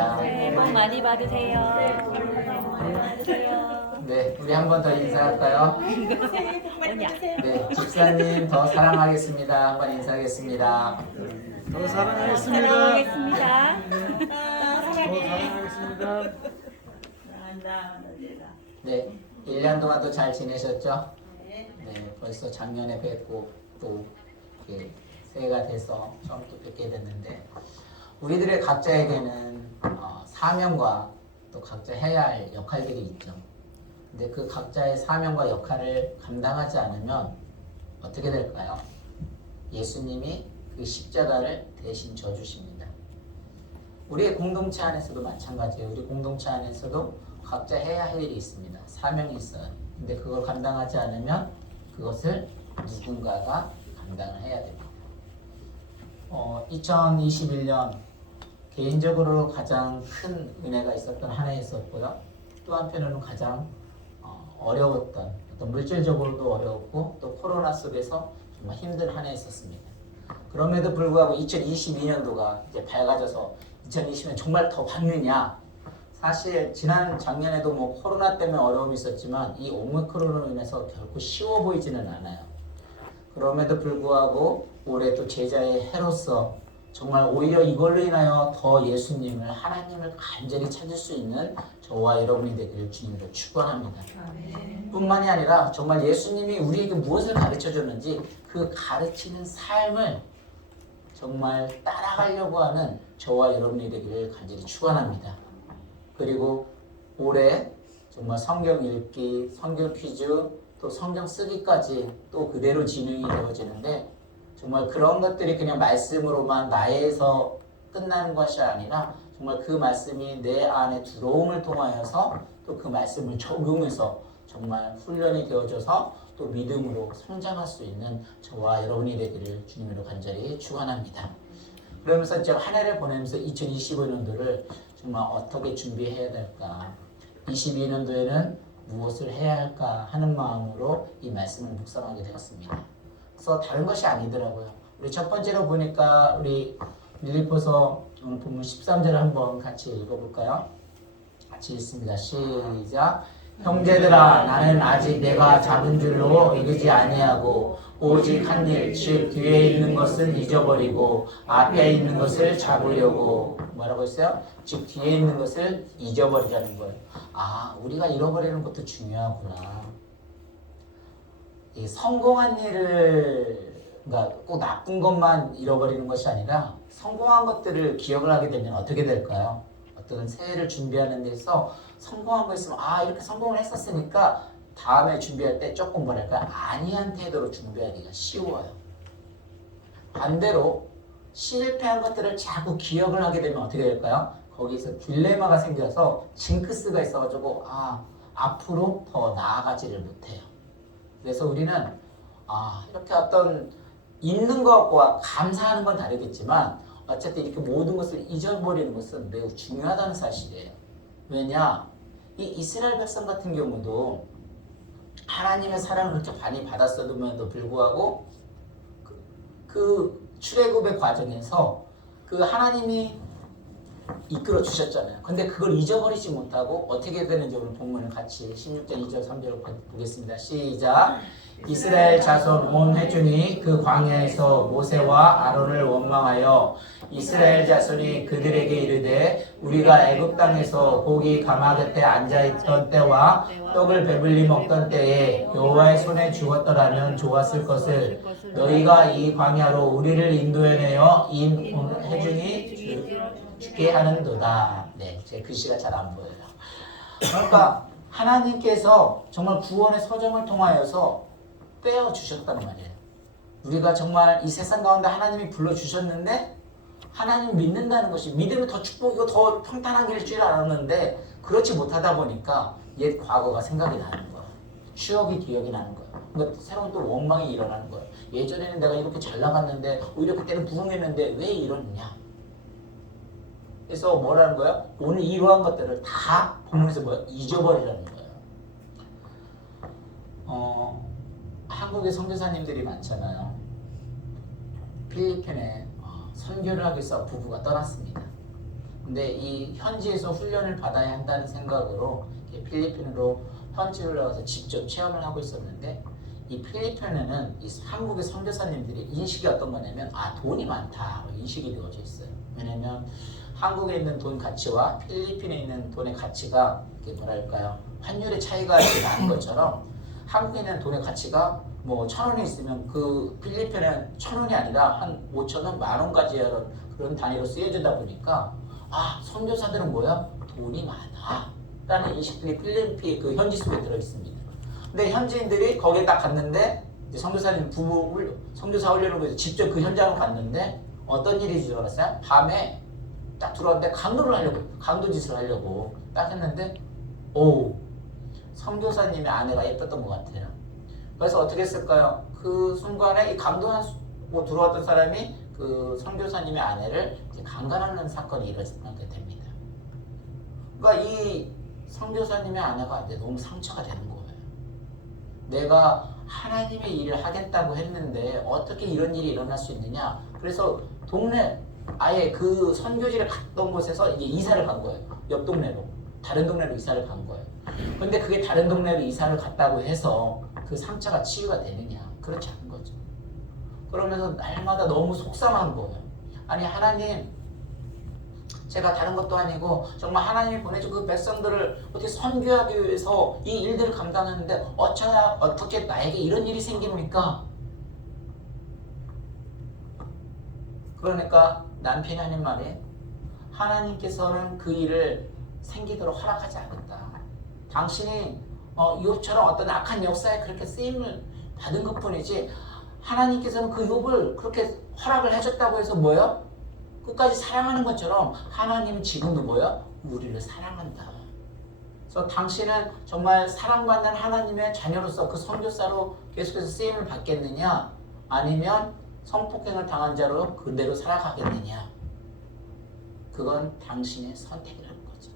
축하합니다. 새해 복 많이 받으세요. 새해 복 많이 받으세요. 네, 우리 한 번 더 인사할까요? 새해 복 많이 받으세요. 네, 집사님 더 사랑하겠습니다. 한번 인사하겠습니다. 더 사랑하겠습니다. 사랑하겠습니다. 더 사랑하겠습니다. 네, 1년 동안도 잘 지내셨죠? 네, 벌써 작년에 뵙고 또 이렇게 새해가 돼서 처음 또 뵙게 됐는데 우리들의 각자에게는 사명과 또 각자 해야 할 역할들이 있죠. 근데 그 각자의 사명과 역할을 감당하지 않으면 어떻게 될까요? 예수님이 그 십자가를 대신 져주십니다. 우리의 공동체 안에서도 마찬가지예요. 우리 공동체 안에서도 각자 해야 할 일이 있습니다. 사명이 있어요. 근데 그걸 감당하지 않으면 그것을 누군가가 감당을 해야 됩니다. 2021년 개인적으로 가장 큰 은혜가 있었던 한 해였었고요. 또 한편으로는 가장 어려웠던, 어떤 물질적으로도 어려웠고 또 코로나 속에서 정말 힘든 한 해였었습니다. 그럼에도 불구하고 2022년도가 이제 밝아져서 2020년 정말 더 밝느냐? 사실 지난 작년에도 뭐 코로나 때문에 어려움이 있었지만 이 오미크론으로 인해서 결코 쉬워 보이지는 않아요. 그럼에도 불구하고 올해 또 제자의 해로서 정말 오히려 이걸로 인하여 더 예수님을, 하나님을 간절히 찾을 수 있는 저와 여러분이 되기를 주님으로 축원합니다. 뿐만이 아니라 정말 예수님이 우리에게 무엇을 가르쳐 줬는지 그 가르치는 삶을 정말 따라가려고 하는 저와 여러분이 되기를 간절히 축원합니다. 그리고 올해 정말 성경 읽기, 성경 퀴즈, 또 성경 쓰기까지 또 그대로 진행이 되어지는데 정말 그런 것들이 그냥 말씀으로만 나에서 끝나는 것이 아니라 정말 그 말씀이 내 안에 들어옴을 통하여서 또 그 말씀을 적용해서 정말 훈련이 되어져서 또 믿음으로 성장할 수 있는 저와 여러분이 되기를 주님으로 간절히 축원합니다. 그러면서 제가 한 해를 보내면서 2025년도를 정말 어떻게 준비해야 될까, 22년도에는 무엇을 해야 할까 하는 마음으로 이 말씀을 묵상하게 되었습니다. 그래서 다른 것이 아니더라고요. 우리 첫 번째로 보니까 우리 빌립보서 오늘 본문 13절을 한번 같이 읽어볼까요? 같이 읽습니다. 시작. 형제들아, 나는 아직 내가 잡은 줄로 이기지 아니하고 오직 한 일, 즉 뒤에 있는 것을 잊어버리고 앞에 있는 것을 잡으려고. 뭐라고 했어요? 즉 뒤에 있는 것을 잊어버리자는 거예요. 아, 우리가 잃어버리는 것도 중요하구나. 이 성공한 일을, 그러니까 꼭 나쁜 것만 잃어버리는 것이 아니라 성공한 것들을 기억을 하게 되면 어떻게 될까요? 어떤 새해를 준비하는 데서 성공한 거 있으면 이렇게 성공을 했었으니까 다음에 준비할 때 조금 뭐랄까 안이한 태도로 준비하기가 쉬워요. 반대로 실패한 것들을 자꾸 기억을 하게 되면 어떻게 될까요? 거기서 딜레마가 생겨서 징크스가 있어가지고 앞으로 더 나아가지를 못해요. 그래서 우리는 이렇게 어떤 있는 것과 감사하는 건 다르겠지만 어쨌든 이렇게 모든 것을 잊어버리는 것은 매우 중요하다는 사실이에요. 왜냐? 이 이스라엘 백성 같은 경우도 하나님의 사랑을 그렇게 많이 받았음에도 불구하고 그 출애굽의 과정에서 그 하나님이 이끌어 주셨잖아요. 근데 그걸 잊어버리지 못하고 어떻게 되는지 오늘 본문을 같이 16절 2절 3절 보겠습니다. 시작. 이스라엘 자손 온 회중이 그 광야에서 모세와 아론을 원망하여 이스라엘 자손이 그들에게 이르되 우리가 애굽 땅에서 고기 가마 곁에 앉아있던 때와 떡을 배불리 먹던 때에 여호와의 손에 죽었더라면 좋았을 것을 너희가 이 광야로 우리를 인도해내어 이 회중이 죽게 하는도다. 네, 제 글씨가 잘 안 보여요. 그러니까 하나님께서 정말 구원의 서정을 통하여서 빼어주셨다는 말이에요. 우리가 정말 이 세상 가운데 하나님이 불러주셨는데 하나님 믿는다는 것이 믿으면 더 축복이고 더 평탄한 길일 줄 알았는데 그렇지 못하다 보니까 옛 과거가 생각이 나는 거예요. 추억이 기억이 나는 거예요. 그러니까 새로운 또 원망이 일어나는 거예요. 예전에는 내가 이렇게 잘 나갔는데 오히려 그때는 부흥했는데 왜 이러느냐. 그래서 뭐라는 거예요? 오늘 이러한 것들을 다 본문에서 잊어버리라는 거예요. 한국에 선교사님들이 많잖아요. 필리핀에 선교를 하기 위해서 부부가 떠났습니다. 근데 이 현지에서 훈련을 받아야 한다는 생각으로 필리핀으로 현지를 나가서 직접 체험을 하고 있었는데 이 필리핀에는 이 한국의 선교사님들이 인식이 어떤 거냐면 돈이 많다 인식이 되어져 있어요. 왜냐면 한국에 있는 돈 가치와 필리핀에 있는 돈의 가치가 이게 뭐랄까요 환율의 차이가 이렇게 나는 것처럼 한국에 있는 돈의 가치가 뭐 1,000원이 있으면 그 필리핀은 1,000원이 아니라 한 5,000원, 10,000원까지 그런 단위로 쓰여지다 보니까 선교사들은 뭐야? 돈이 많아 라는 인식들이 필리핀 그 현지 속에 들어있습니다. 근데 현지인들이 거기에 딱 갔는데 선교사님 선교사 훈련을 위해서 직접 그 현장을 갔는데 어떤 일이 일어났어요? 밤에 딱 들어왔는데 강도짓을 하려고 딱 했는데 선교사님의 아내가 예뻤던 것 같아요. 그래서 어떻게 했을까요? 그 순간에 이 강도하고 들어왔던 사람이 그 선교사님의 아내를 강간하는 사건이 일어나게 됩니다. 그러니까 이 선교사님의 아내가 너무 상처가 되는 거예요. 내가 하나님의 일을 하겠다고 했는데 어떻게 이런 일이 일어날 수 있느냐. 그래서 아예 그 선교지를 갔던 곳에서 이제 이사를 간 거예요. 옆 동네로. 다른 동네로 이사를 간 거예요. 근데 그게 다른 동네로 이사를 갔다고 해서 그 상처가 치유가 되느냐? 그렇지 않은 거죠. 그러면서 날마다 너무 속상한 거예요. 아니 하나님, 제가 다른 것도 아니고 정말 하나님이 보내준 그 백성들을 어떻게 선교하기 위해서 이 일들을 감당하는데 어떻게 나에게 이런 일이 생깁니까? 그러니까 남편이 하는 말이 하나님께서는 그 일을 생기도록 허락하지 않았다. 당신이 욥처럼 어떤 악한 역사에 그렇게 쓰임을 받은 것뿐이지 하나님께서는 그 욥을 그렇게 허락을 해줬다고 해서 뭐예요? 끝까지 사랑하는 것처럼 하나님은 지금도 뭐예요? 우리를 사랑한다. 그래서 당신은 정말 사랑받는 하나님의 자녀로서 그 선교사로 계속해서 쓰임을 받겠느냐? 아니면 성폭행을 당한 자로 그대로 살아가겠느냐? 그건 당신의 선택이라는 거죠.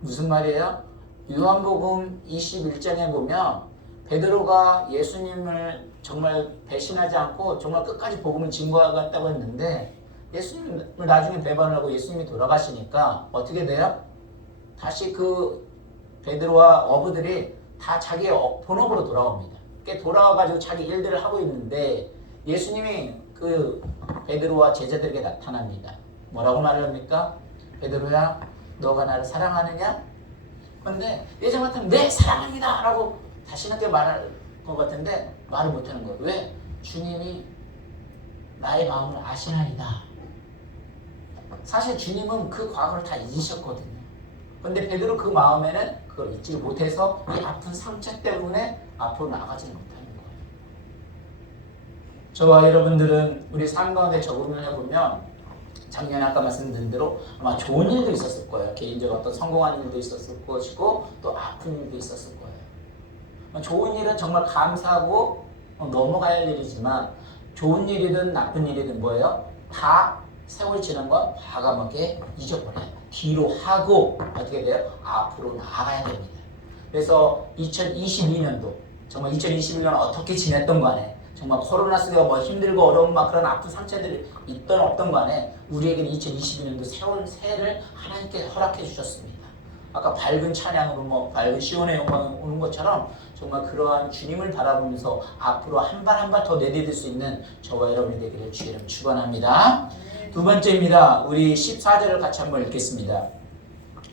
무슨 말이에요? 요한복음 21장에 보면 베드로가 예수님을 정말 배신하지 않고 정말 끝까지 복음을 증거하겠다고 했는데 예수님을 나중에 배반을 하고 예수님이 돌아가시니까 어떻게 돼요? 다시 그 베드로와 어부들이 다 자기의 본업으로 돌아옵니다. 돌아와가지고 자기 일들을 하고 있는데 예수님이 그 베드로와 제자들에게 나타납니다. 뭐라고 말을 합니까? 베드로야, 너가 나를 사랑하느냐? 그런데 예전 같으면 네, 사랑합니다 라고 자신있게 말할 것 같은데 말을 못하는 거예요. 왜? 주님이 나의 마음을 아시나이다. 사실 주님은 그 과거를 다 잊으셨거든요. 그런데 베드로 그 마음에는 그걸 잊지 못해서 이 아픈 상처 때문에 앞으로 나가지 못하는 거예요. 저와 여러분들은 우리 삶 가운데 적응을 해보면 작년에 아까 말씀드린 대로 아마 좋은 일도 있었을 거예요. 개인적으로 어떤 성공한 일도 있었을 것이고 또 아픈 일도 있었을 거예요. 좋은 일은 정말 감사하고 넘어가야 할 일이지만 좋은 일이든 나쁜 일이든 뭐예요? 다 세월 지난 건 과감하게 잊어버려요. 뒤로 하고 어떻게 돼요? 앞으로 나아가야 됩니다. 그래서 2022년도 정말 2021년 어떻게 지냈던 간에 정말 코로나 속에 힘들고 어려운 그런 아픈 상처들이 있던 없던 간에 우리에게는 2022년도 새해를 하나님께 허락해 주셨습니다. 아까 밝은 찬양으로 밝은 시온의 영광이 오는 것처럼 정말 그러한 주님을 바라보면서 앞으로 한 발 한 발 더 내디딜 수 있는 저와 여러분이 되기를 주의 이름 축원합니다. 두 번째입니다. 우리 14절을 같이 한번 읽겠습니다.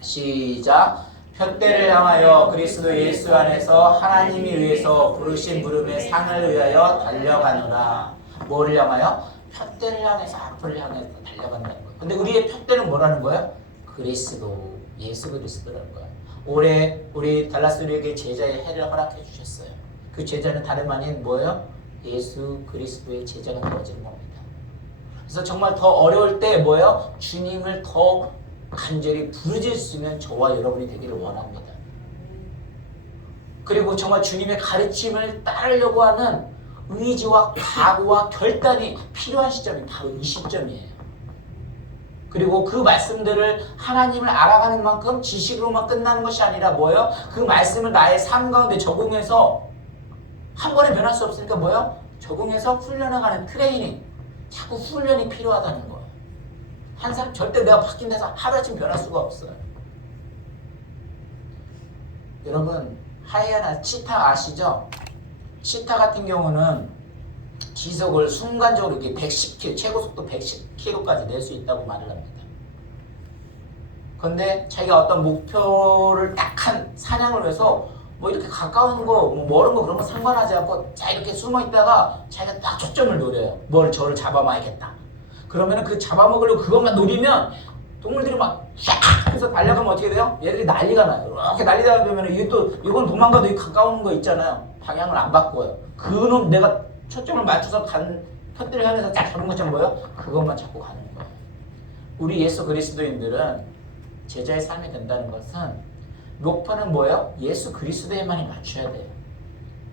시작. 푯대를 향하여 그리스도 예수 안에서 하나님이 위해서 부르신 부름의 상을 위하여 달려가노라. 뭐를 향하여? 푯대를 향해서 앞을 향해서 달려간다는 거예요. 근데 우리의 푯대는 뭐라는 거예요? 그리스도, 예수 그리스도라는 거예요. 올해 우리 달라스 우리에게 제자의 해를 허락해 주셨어요. 그 제자는 다름 아닌 뭐예요? 예수 그리스도의 제자가 되어지는 겁니다. 그래서 정말 더 어려울 때 뭐예요? 주님을 더 간절히 부르짖을 수 있는 저와 여러분이 되기를 원합니다. 그리고 정말 주님의 가르침을 따르려고 하는 의지와 각오와 결단이 필요한 시점이 바로 이 시점이에요. 그리고 그 말씀들을 하나님을 알아가는 만큼 지식으로만 끝나는 것이 아니라 뭐예요? 그 말씀을 나의 삶 가운데 적용해서 한 번에 변할 수 없으니까 뭐예요? 적용해서 훈련해가는 트레이닝, 자꾸 훈련이 필요하다는 거예요. 한 사람 절대 내가 바뀐다 해서 하루아침 변할 수가 없어요. 여러분 하이에나 치타 아시죠? 치타 같은 경우는 기속을 순간적으로 이렇게 110km, 최고 속도 110km까지 낼 수 있다고 말을 합니다. 근데 자기가 어떤 목표를 딱 한 사냥을 해서 뭐 이렇게 가까운 거, 뭐 멀은 거 그런 거 상관하지 않고 자 이렇게 숨어 있다가 자기가 딱 초점을 노려요. 뭘 저를 잡아먹야겠다. 그러면은 그 잡아먹으려고 그것만 노리면 동물들이 막 샥 해서 달려가면 어떻게 돼요? 얘들이 난리가 나요. 이렇게 난리가 나면 이건 도망가도 이 가까운 거 있잖아요. 방향을 안 바꿔요. 그놈 내가 초점을 맞춰서 혓들을 향해서 쫙 잡은 것처럼 뭐예요? 그것만 잡고 가는 거예요. 우리 예수 그리스도인들은 제자의 삶이 된다는 것은 목표는 뭐예요? 예수 그리스도에만이 맞춰야 돼요.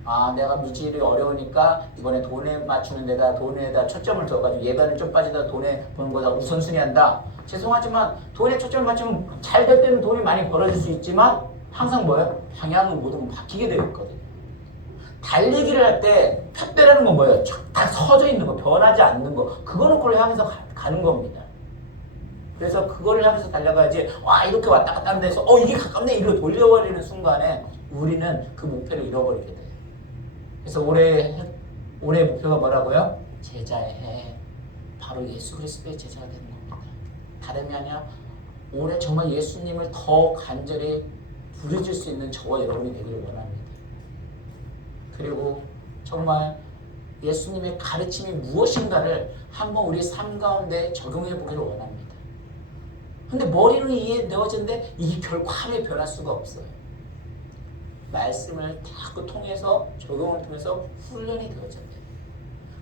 아, 내가 무지일이 어려우니까 이번에 돈에 맞추는 데다 돈에다 초점을 둬가지고 예배는 좀 빠지다 돈에 보는 거다 우선순위 한다. 죄송하지만 돈에 초점을 맞추면 잘 될 때는 돈이 많이 벌어질 수 있지만 항상 뭐예요? 방향은 모든 건 바뀌게 되어 있거든요. 달리기를 할 때 푯대라는 건 뭐예요? 다 서져 있는 거, 변하지 않는 거, 그거는 그걸 향해서 가는 겁니다. 그래서 그거를 향해서 달려가야지. 와 이렇게 왔다 갔다 하는 데서 이게 가깝네 이리로 돌려버리는 순간에 우리는 그 목표를 잃어버리게 돼요. 그래서 올해 목표가 뭐라고요? 제자의 바로 예수 그리스도의 제자가 되는 겁니다. 다름이 아니라 올해 정말 예수님을 더 간절히 부르질 수 있는 저와 여러분이 되기를 원합니다. 그리고 정말 예수님의 가르침이 무엇인가를 한번 우리 삶 가운데 적용해 보기를 원합니다. 근데 머리는 이해되어지는데 이게 결코 함에 변할 수가 없어요. 말씀을 자꾸 통해서 적용을 통해서 훈련이 되어져야 돼요.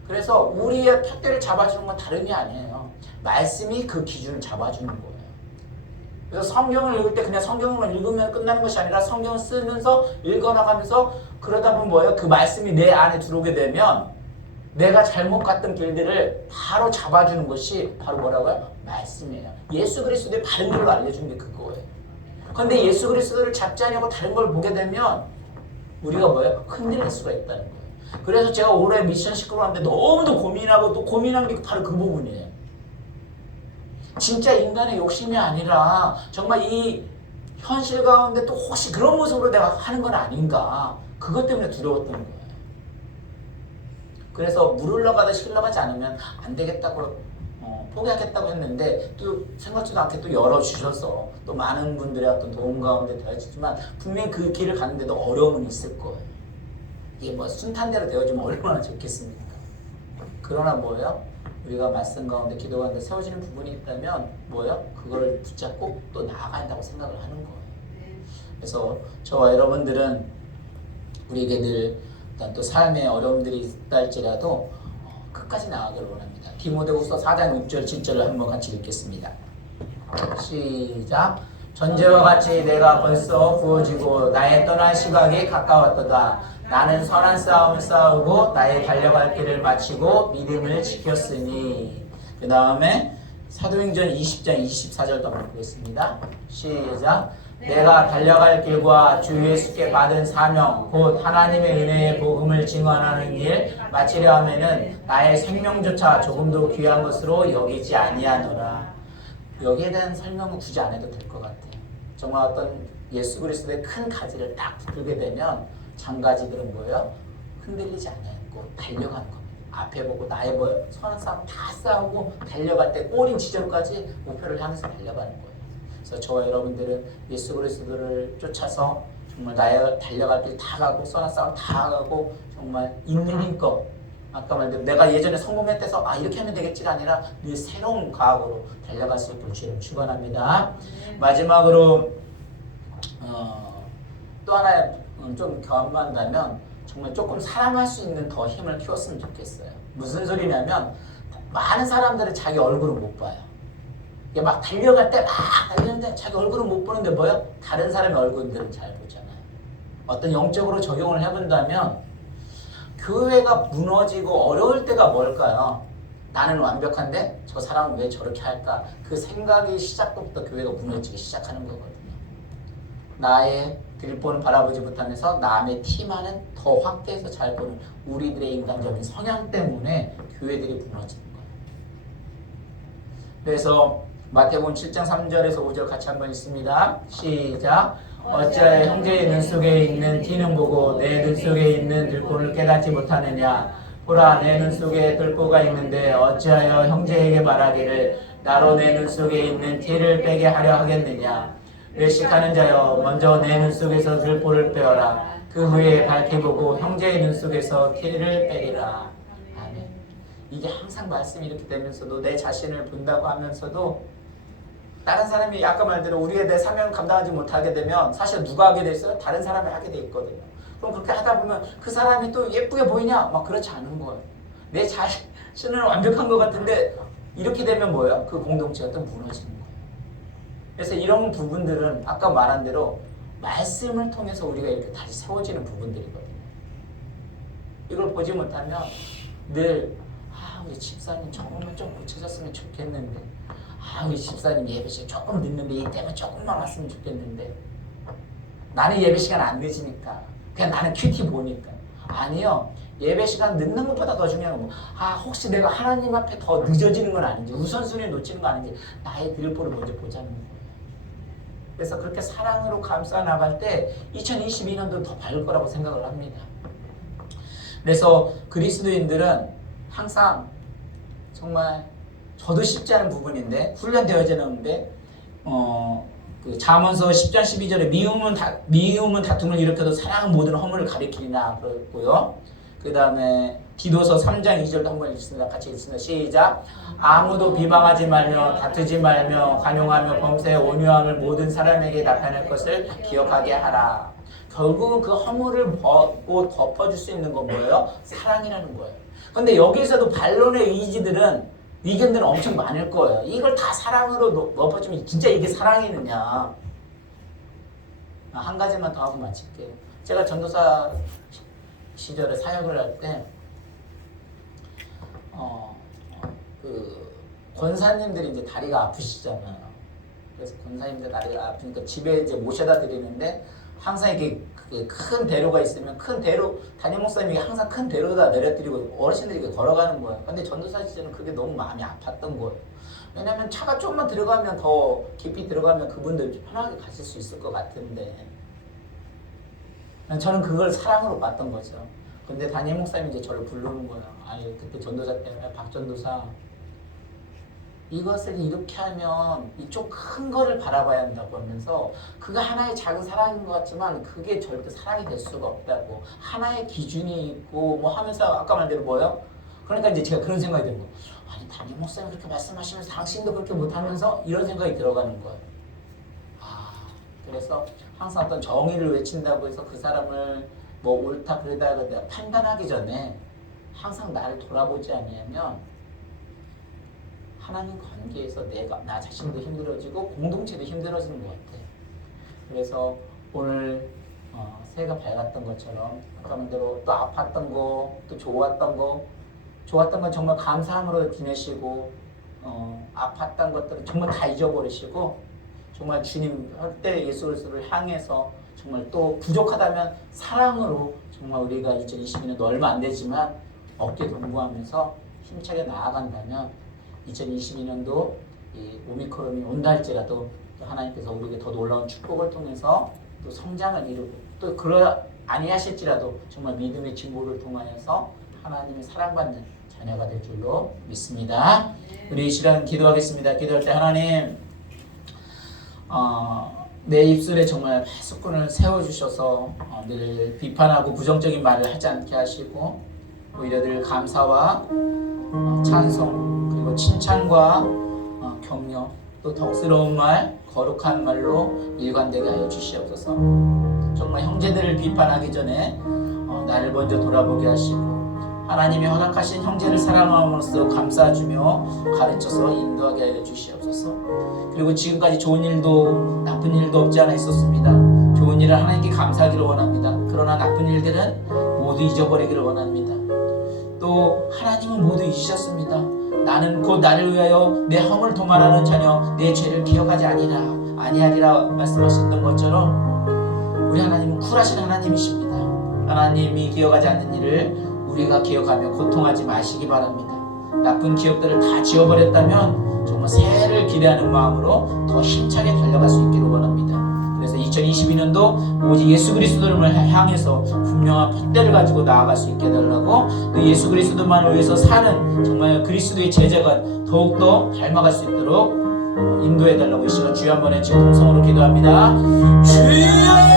그래서 우리의 푯대를 잡아주는 건 다름이 아니에요. 말씀이 그 기준을 잡아주는 거예요. 그래서 성경을 읽을 때 그냥 성경을 읽으면 끝나는 것이 아니라 성경을 쓰면서 읽어나가면서 그러다 보면 뭐예요? 그 말씀이 내 안에 들어오게 되면 내가 잘못 갔던 길들을 바로 잡아주는 것이 바로 뭐라고요? 말씀이에요. 예수 그리스도의 바른 길로 알려주는 게 그거예요. 그런데 예수 그리스도를 잡지 않고 다른 걸 보게 되면 우리가 뭐예요? 흔들릴 수가 있다는 거예요. 그래서 제가 올해 미션 시크로 하는데 너무도 고민하고 또 고민한 게 바로 그 부분이에요. 진짜 인간의 욕심이 아니라 정말 이 현실 가운데 또 혹시 그런 모습으로 내가 하는 건 아닌가, 그것 때문에 두려웠던 거예요. 그래서 물 흘러가듯이 흘러가지 않으면 안 되겠다고 포기하겠다고 했는데 또 생각지도 않게 또 열어주셔서 또 많은 분들의 어떤 도움 가운데 되어지지만 분명히 그 길을 가는데도 어려움은 있을 거예요. 이게 뭐 순탄대로 되어지면 얼마나 좋겠습니까? 그러나 뭐예요? 우리가 말씀 가운데 기도 가운데 세워지는 부분이 있다면 뭐예요? 그걸 붙잡고 또 나아가야 한다고 생각을 하는 거예요. 그래서 저와 여러분들은 우리에게 늘 일단 또 삶에 어려움들이 있다 할지라도 끝까지 나아가기를 원합니다. 디모데후서 4장 6절 7절을 한번 같이 읽겠습니다. 시작. 전제와 같이 내가 벌써 부어지고 나의 떠날 시각이 가까웠도다. 나는 선한 싸움을 싸우고 나의 달려갈 길을 마치고 믿음을 지켰으니. 그 다음에 사도행전 20장 24절도 한번 보겠습니다. 시작. 내가 달려갈 길과 주 예수께 받은 사명 곧 하나님의 은혜의 복음을 증언하는 일 마치려 하면은 나의 생명조차 조금도 귀한 것으로 여기지 아니하노라. 여기에 대한 설명은 굳이 안 해도 될 것 같아요. 정말 어떤 예수 그리스도의 큰 가지를 딱 붙들게 되면 장가지들은 뭐예요? 흔들리지 않고 달려가는 겁니다. 앞에 보고 나의 뭐예요? 선한 싸움 다 싸우고 달려갈 때 꼬린 지점까지 목표를 향해서 달려가는 거예요. 그래서 저와 여러분들은 예수 그리스도를 쫓아서 정말 나의 달려갈 길 다 가고 선한 싸움 다 가고 정말 있는 힘껏 아까 말대로 내가 예전에 성공했대서 이렇게 하면 되겠지가 아니라 늘 새로운 과학으로 달려갈 수 있도록 주님 축원합니다. 마지막으로 또 하나 좀 경험한다면 정말 조금 사랑할 수 있는 더 힘을 키웠으면 좋겠어요. 무슨 소리냐면 많은 사람들은 자기 얼굴을 못 봐요. 막 달려갈 때 막 달리는데 자기 얼굴은 못 보는데 뭐요? 다른 사람의 얼굴들은 잘 보잖아요. 어떤 영적으로 적용을 해본다면 교회가 무너지고 어려울 때가 뭘까요? 나는 완벽한데 저 사람은 왜 저렇게 할까? 그 생각이 시작부터 교회가 무너지기 시작하는 거거든요. 나의 뒷볼은 바라보지 못하면서 남의 티만은 더 확대해서 잘 보는 우리들의 인간적인 성향 때문에 교회들이 무너지는 거예요. 그래서 마태복음 7장 3절에서 5절 같이 한번 읽습니다. 시작. 어찌하여 형제의 눈 속에 있는 티는 보고 내 눈 속에 있는 들보를 깨닫지 못하느냐. 보라, 내 눈 속에 들보가 있는데 어찌하여 형제에게 말하기를 나로 내 눈 속에 있는 티를 빼게 하려 하겠느냐. 외식하는 자여, 먼저 내 눈 속에서 들보를 빼어라. 그 후에 밝히 보고 형제의 눈 속에서 티를 빼리라. 아멘. 이게 항상 말씀이 이렇게 되면서도 내 자신을 본다고 하면서도 다른 사람이 아까 말대로 우리의 내 사명을 감당하지 못하게 되면 사실 누가 하게 돼 있어요? 다른 사람이 하게 돼 있거든요. 그럼 그렇게 하다 보면 그 사람이 또 예쁘게 보이냐? 막 그렇지 않은 거예요. 내 자신은 완벽한 것 같은데 이렇게 되면 뭐예요? 그 공동체가 또 무너지는 거예요. 그래서 이런 부분들은 아까 말한 대로 말씀을 통해서 우리가 이렇게 다시 세워지는 부분들이거든요. 이걸 보지 못하면 늘 우리 집사님 조금만 좀 고쳐졌으면 좋겠는데 우리 집사님 예배 시간 조금 늦는데 이 때문에 조금만 왔으면 좋겠는데 나는 예배 시간 안 늦으니까 그냥 나는 큐티 보니까 아니요. 예배 시간 늦는 것보다 더 중요한 건 혹시 내가 하나님 앞에 더 늦어지는 건 아닌지 우선순위를 놓치는 건 아닌지 나의 들보를 먼저 보자는 거예요. 그래서 그렇게 사랑으로 감싸 나갈 때 2022년도 더 밝을 거라고 생각을 합니다. 그래서 그리스도인들은 항상 정말 저도 쉽지 않은 부분인데 훈련되어지는데 그 잠언서 10장 12절에 미움은 다툼을 일으켜도 사랑은 모든 허물을 가리키리나 그랬고요. 그 다음에 디도서 3장 2절도 한번 읽습니다. 같이 읽습니다. 시작. 아무도 비방하지 말며 다투지 말며 관용하며 범사에 온유함을 모든 사람에게 나타낼 것을 기억하게 하라. 결국은 그 허물을 벗고 덮어줄 수 있는 건 뭐예요? 사랑이라는 거예요. 근데 여기서도 반론의 의견들은 엄청 많을 거예요. 이걸 다 사랑으로 덮어주면 진짜 이게 사랑이느냐. 한 가지만 더 하고 마칠게요. 제가 전도사 시절에 사역을 할 때 그 권사님들이 이제 다리가 아프시잖아요. 그래서 권사님들 다리가 아프니까 집에 이제 모셔다 드리는데 항상 이렇게 큰 대로가 있으면 큰 대로 담임 목사님이 항상 큰 대로다 내려드리고 어르신들이 이렇게 걸어가는 거예요. 근데 전도사 시절은 그게 너무 마음이 아팠던 거예요. 왜냐면 차가 조금만 들어가면 더 깊이 들어가면 그분들 편하게 가실 수 있을 것 같은데 저는 그걸 사랑으로 봤던 거죠. 근데 담임 목사님이 이제 저를 부르는 거예요. 아니 그때 전도사 때 박 전도사 이것을 이렇게 하면 이쪽 큰 거를 바라봐야 한다고 하면서 그게 하나의 작은 사랑인 것 같지만 그게 절대 사랑이 될 수가 없다고 하나의 기준이 있고 뭐 하면서 아까 말대로 뭐요? 그러니까 이제 제가 그런 생각이 드는 거예요. 아니 담임 목사님 그렇게 말씀하시면서 당신도 그렇게 못하면서 이런 생각이 들어가는 거예요. 그래서 항상 어떤 정의를 외친다고 해서 그 사람을 뭐 옳다 그러다 내가 판단하기 전에 항상 나를 돌아보지 않으면 하나님 관계에서 나 자신도 힘들어지고 공동체도 힘들어지는 것 같아. 그래서 오늘 새해가 밝았던 것처럼 아까 말대로 또 아팠던 거, 또 좋았던 건 정말 감사함으로 지내시고 아팠던 것들은 정말 다 잊어버리시고 정말 주님 때 예수 그리스도를 향해서 정말 또 부족하다면 사랑으로 정말 우리가 2022년도 얼마 안 되지만 어깨 동무하면서 힘차게 나아간다면 2022년도 이 오미크론이 온다 할지라도 또 하나님께서 우리에게 더 놀라운 축복을 통해서 또 성장을 이루고 또 그러 아니하실지라도 정말 믿음의 진보를 통하여서 하나님의 사랑받는 자녀가 될 줄로 믿습니다. 우리 이 시간 기도하겠습니다. 기도할 때 하나님 내 입술에 정말 파수꾼을 세워주셔서 늘 비판하고 부정적인 말을 하지 않게 하시고 오히려 늘 감사와 찬송 그리고 칭찬과 격려 또 덕스러운 말 거룩한 말로 일관되게 하여 주시옵소서. 정말 형제들을 비판하기 전에 나를 먼저 돌아보게 하시고 하나님이 허락하신 형제를 사랑함으로써 감싸주며 가르쳐서 인도하게 하여 주시옵소서. 그리고 지금까지 좋은 일도 나쁜 일도 없지 않아 있었습니다. 좋은 일을 하나님께 감사하기를 원합니다. 그러나 나쁜 일들은 모두 잊어버리기를 원합니다. 또 하나님은 모두 잊으셨습니다. 나는 곧 나를 위하여 내 허물 도말하는 자녀 내 죄를 기억하지 아니하리라 말씀하셨던 것처럼 우리 하나님은 쿨하신 하나님이십니다. 하나님이 기억하지 않는 일을 우리가 기억하며 고통하지 마시기 바랍니다. 나쁜 기억들을 다 지워버렸다면 정말 새해를 기대하는 마음으로 더 힘차게 달려갈 수 있기를 원합니다. 그래서 2022년도 오직 예수 그리스도를 향해서 분명한 푯대를 가지고 나아갈 수 있게 해달라고, 또 예수 그리스도만을 위해서 사는 정말 그리스도의 제자가 더욱더 닮아갈 수 있도록 인도해달라고 이 시간 주여 한번 외치고 통성으로 기도합니다. 주여